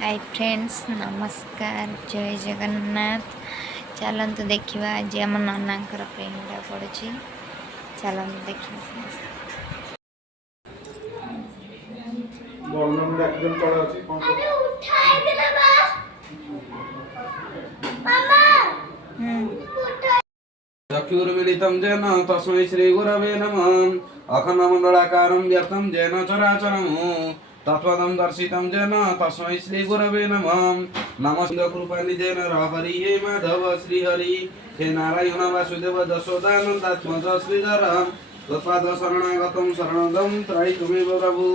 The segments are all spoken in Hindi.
हाय फ्रेंड्स, नमस्कार, जय जगन्नाथ। चलतु देखा आज आम ननांकर पेंटा पड़ी। चलतु देखा चक्षुर्मिलितं येन तस्मै श्रीगुरवे नमः। अखण्डमण्डलाकारं व्याप्तं येन चराचरं तत्त्वं दर्शितं येन तस्मै श्रीगुरवे नमः। नमस्कृपानिधेन हरि माधव श्रीहरि हे नारायण वासुदेव यशोदानन्दात्मज श्रीधर तत्पाद शरणागतं शरणदं त्रायितुमेव प्रभु।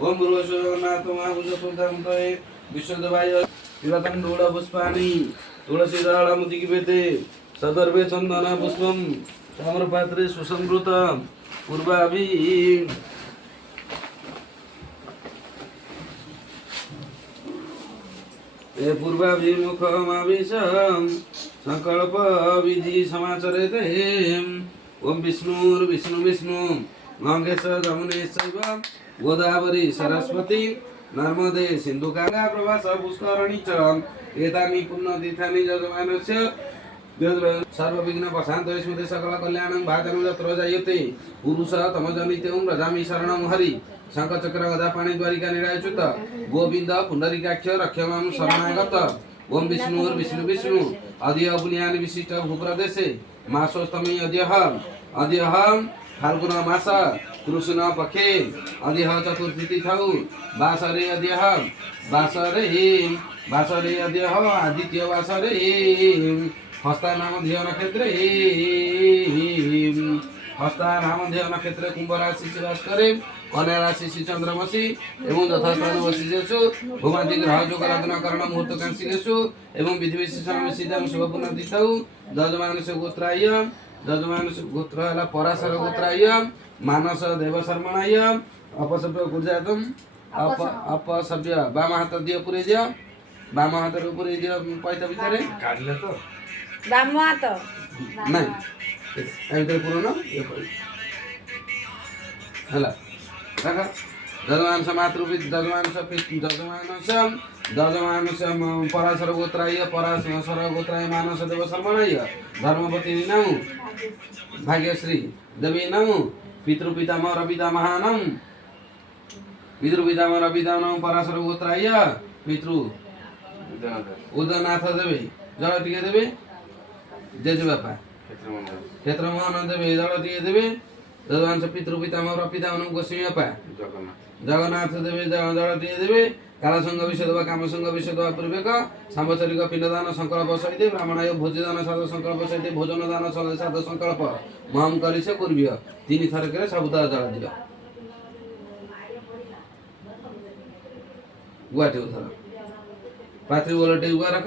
ओम गुरुशोनाथ महाभुजपुरं तये विश्वदेवाय तिलकं धूलपुष्पाणि तुलसीदलमुदिकिवेते सदर्भे चंदन पुष्पम ताम्रपात्रे सुसंवृत पूर्वाभि पूर्वाभिमुखमाविशं संकल्प विधि समाचरेते। ओम विष्णु विष्णु गंगेश जमुनेश्चैव गोदावरी सरस्वती नर्मदे सिंधु गंगा प्रवास पुष्करणी च एतानि पुण्यतीर्थानि यजमानस्य सर्वविघ्न प्रशांत स्मृति सकल कल्याण भाजन जत्र जायते पुरुष तमजनित्यं व्रजामि शरणं हरि शंख चक्र गदा पाणि द्वारिका निरायच्युत गोविंद पुंडरीकाक्ष रक्षमां शरणागत। ओम विष्णु विष्णु अद्य पुण्यानि विशिष्ट भूप्रदेशे मासोस्तमी अद्यः फाल्गुन मास कृष्ण पक्षे अद्यः चतुर्थी तिथौ वासरे अद्यः आदित्य वासरे हस्ता नाम ध्यय नक्षत्रे कुंभ राशि निवास करे कन्या राशि श्री चंद्रमसी एवं यथास्थान वशिषु भूमादि ग्रह जोग आराधना करण मुहूर्त कांसिकेषु एवं विधि विशेषण सिद्धम शुभपूर्ण तिथौ जजमान से गोत्र हला पराशर गोत्राय मानस देव शर्मणाय अपसभ्य गुर्जातम अपसभ्य बाम हाथ दियो पुरे दियो बाम हाथ पुरे दियो पैसा भितर काढले तो बाम हाथ नहीं एमते पुरोनो ये हला रखा जजमान समातृपित जजमान पराशर गोत्राय मानस देव शर्मणाय धर्मपति नाम भाग्यश्री देवी नाम पितृपितामह रविदानम पराशर गोत्राय पितृ उदयनाथ देवी जल टिके देवे जेजे बापा क्षेत्र मोहन देवे जल टिके देवे जजमान पितृपितामह रविदानम गोस्वामी बापा जगन्नाथ देवे जल टिके देवे कालसंग विषदवा कामसंग विषदवा पूर्वक सांवत्सरिक पिंडदान संकल्प सहित ब्राह्मणाय भोजदान साध संकल्प सहित भोजन दान साध संकल्प महम करी से पूर्वीय तीन थर करे सबुदा जल दियो गुआटे उधर पात्री बोलटे उगा रख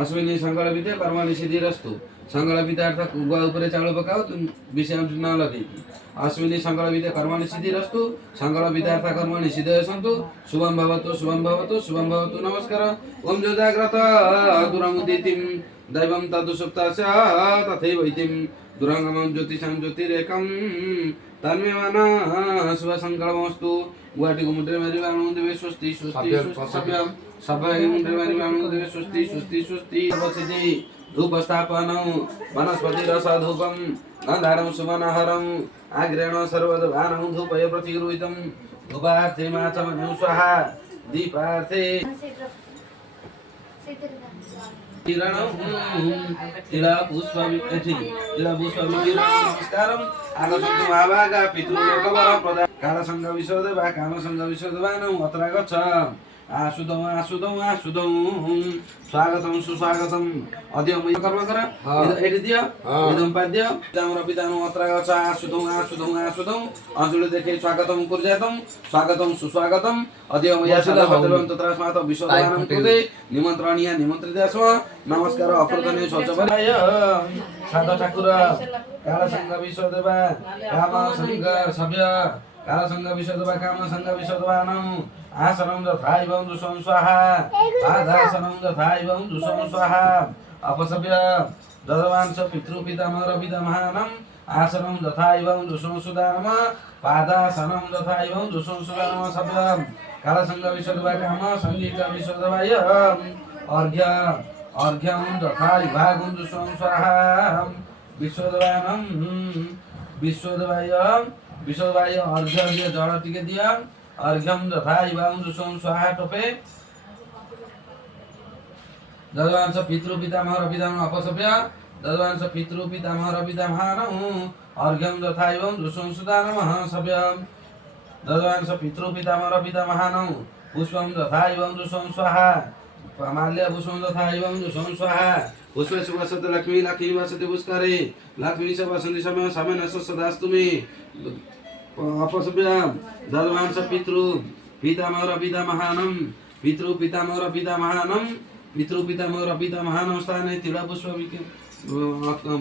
अश्विनी संकल्प विद्या कर्माणि सिद्धिरस्तु संकल्प विद्या अर्थ गुआ ऊपर चावल पकाओ तुम विषय न लगे अश्विनी संकल्प विद्या कर्माणि सिद्धिरस्तु संकल्प विद्या अर्थ कर्माणि सिद्धयसन्तु शुभं भवतु नमस्कार। ओम जो जाग्रत दुरमुदितिं दैवं तदुसुप्तस्य तथैव इतिं दुरंगमं ज्योतिषं ज्योतिरेकं तन्मे मना शुभ संकल्पमस्तु। गुआटी मुंडे मारी बाणु देवे स्वस्ति सभ्य मुंडे मारी बाणु देवे स्वस्ति बसिति धूप स्थापनं वनस्पति रस धूपं गंधारं सुमनहरं आग्रेण सर्वदानं धूपय प्रतिगृहीतं धूपार्थे माचमनु स्वाहा दीपार्थे तिला पुष्पविकिरणं नमस्कारम् आगच्छन्तु महाभागा पितृलोकवर प्रदा कालसंग विशोदवा कामसंग विशोदवानम् अत्र गच्छ आसुदं स्वागतं सुस्वागतं अद्य मय कर्म कर एडी दियो इदं पाद्य तामर पितानु अत्र गच्छ आसुदं अंजुले देखे स्वागतं कुर्जातं स्वागतं सुस्वागतं अद्य मय सदाभद्रं तत्रास्मात् विशोदवानं कृते निमन्त्रणीय निमन्त्रितास्म नमस्कार अप्रदने शौचवराय साध ठाकुर कालसंग विशोदवा कामसंग सभ्य कालसंग विशोदवा कामसंग विशोदवानं आसनं तथैवं दुषं स्वाहा आधासनं तथैवं दुषं स्वाहा अपसभ्य जजमान स पितृपितामह रविदमहानं आसनं तथा एवं दुष्णं सुदानम पादासनं तथा एवं दुष्णं सुदानम सभ्यम कालसंग विशोधवा काम संगीत विशोधवाय अर्घ्य अर्घ्यं तथा विभागं दुष्णं स्वाहा विशोधवायं विशोधवाय विशोधवाय अर्घ्य दिए जल टिके दिया अर्घ्यम तथा विभागं दुष्णं स्वाहा टोपे ददवांश पितृ पितामह पितामह अपसभ्य ददवांश पितृ पितामह पितामहानौ अर्घ्यं तथा एवं दुष्णं सुदानमः सभ्यं ददवांश पितृ पितामह पितामहानौ पुष्पं तथा एवं दुष्णं स्वाहा माल्य पुष्पं तथा एवं दुष्णं स्वाहा पुष्पेषु वसति लक्ष्मी लक्ष्मी वसति पुष्करे लक्ष्मी च वसन्ति समय समय सदास्तु मे अपसभ्य ददवांश पितृ पितामह पितामहानं पितृ पितामह पितामहानं पितृपितामह पितामहानं स्थाने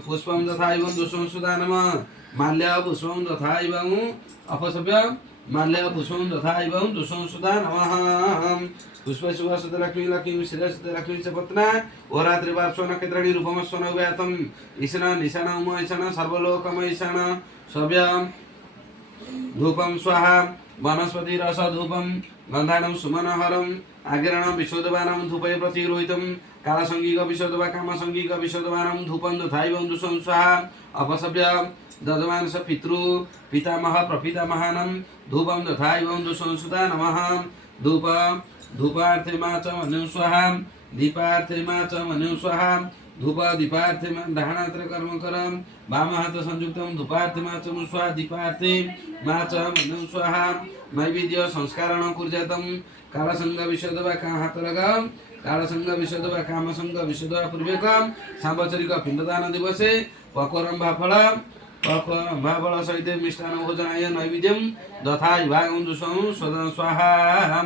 पुष्पं तथा एवं दुष्णं सुदानम माल्य पुष्पं तथा एवं अपसभ्य माल्य पुष्पं तथा एवं दुष्णं सुदानम पुष्पेषु वसति लक्ष्मी लक्ष्मी श्रेष्ठ लक्ष्मी च पत्ना ओरात्रि पार्श्व नक्षत्राणि रूपम स्वनो व्यातम ईशन निशान उम ईशन सर्वलोकम ईशन सभ्य धूपम स्वाहा वनस्पति रस धूपम गंधानं सुमनहरम आगिरणं विशोधवानं धूपे प्रतिगृहीतं कालसंगीक विशोधवा कामसंगीक विशोधवानं धूपं तथा एवं दुष्णं स्वाहा अपसभ्य ददवांश पितृ पितामह प्रपितामहानं धूपं तथा एवं दुष्णं सुधा नमः धूप धूपार्थे मा च मनु स्वाहा दीपार्थे मा च मनु स्वाहा धूप दीपार्थे मा दहनात्र कर्म करम वाम हाथ संयुक्तम धूपार्थे मा च मनु स्वाहा दीपार्थे मा च मनु स्वाहा नैवेद्य संस्कारण कुर्जातम कालसंग विशोधवा का हाथ लगाम कालसंग विशोधवा कामसंग विशोधवा पूर्वक सांवत्सरिक पिंडदान दिवसे पक्वरम भाफल सहित मिष्टान भोजनाय नैवेद्यम तथा विभागं दुष्णं स्वदन स्वाहा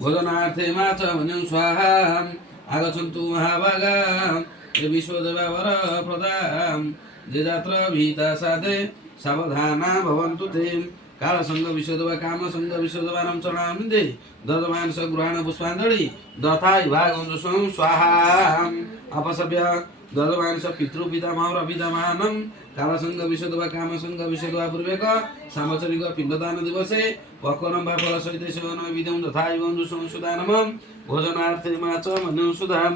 भोजनार्थे मा च मनु स्वाहा आगच्छन्तु महाभागा ये विशोधवा वर प्रदाम जे जात्र भीता साधे सावधाना भवन्तु ते कालसंग विशोधवा कामसंग विशोधवानं चरणामिन्दे ददमांस गृहाण पुष्पाञ्जलि तथा विभागं दुष्णं स्वाहा अपसभ्य ददमांस पितृ पितामह पितामहानं कालसंग विशोधवा कामसंग विशोधवा पूर्वक सांवत्सरिक पिंडदान दिवसे पक्वरं भाफल सहित सेवन विधं तथा एवं दुष्णं सुदानम भोजनार्थे मा च मनु सुधाम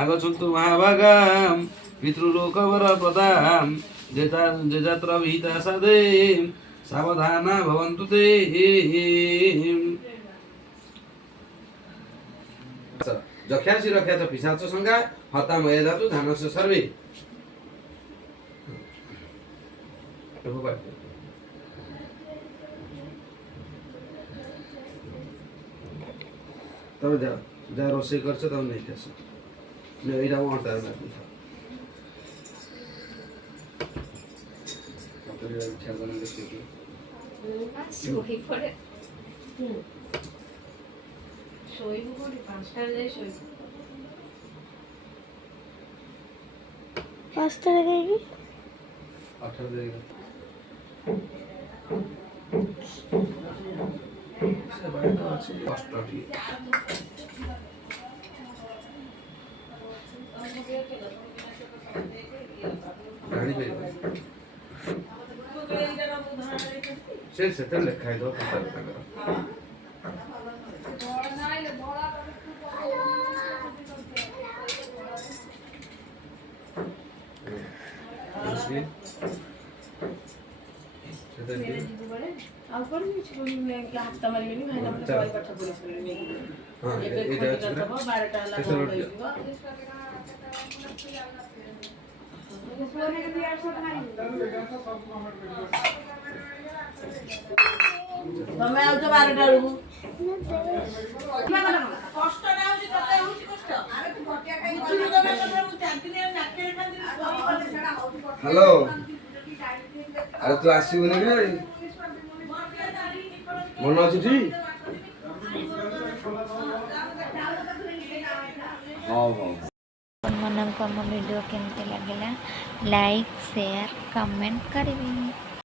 आगच्छन्तु महाभागाम पितृलोकवर प्रदाम जेजात्र विहिता साधे सावधाना भवन्तु ते जख्यासि रख्याच पिशाच संगा हतामय धातु धानस्य सर्वे तब जा रोषेई गर्छ तब नै खास म एटा अँटा लाग्छ पाँचटा लगेगी 18 देगा से बाय तो अच्छी कष्ट टी गाड़ी पे से सेटल लिखाई दो ତମେ ଆଉଛ 12ଟା ବେଳକୁ କଷ୍ଟ ନା ହଉଛି ତତେ ହଉଛି କଷ୍ଟ ଆରେ ତୁ ଭଟିଆ ଖାଇ ମୁଁ ଚାନ୍ଦିନି ନାକେରେ ଖାନ୍ତି हेलो अरे तू आसीबुनी रे मन अछि ठी हां हां मन को हम वीडियो केमते लागला लाइक शेयर कमेंट करिवे।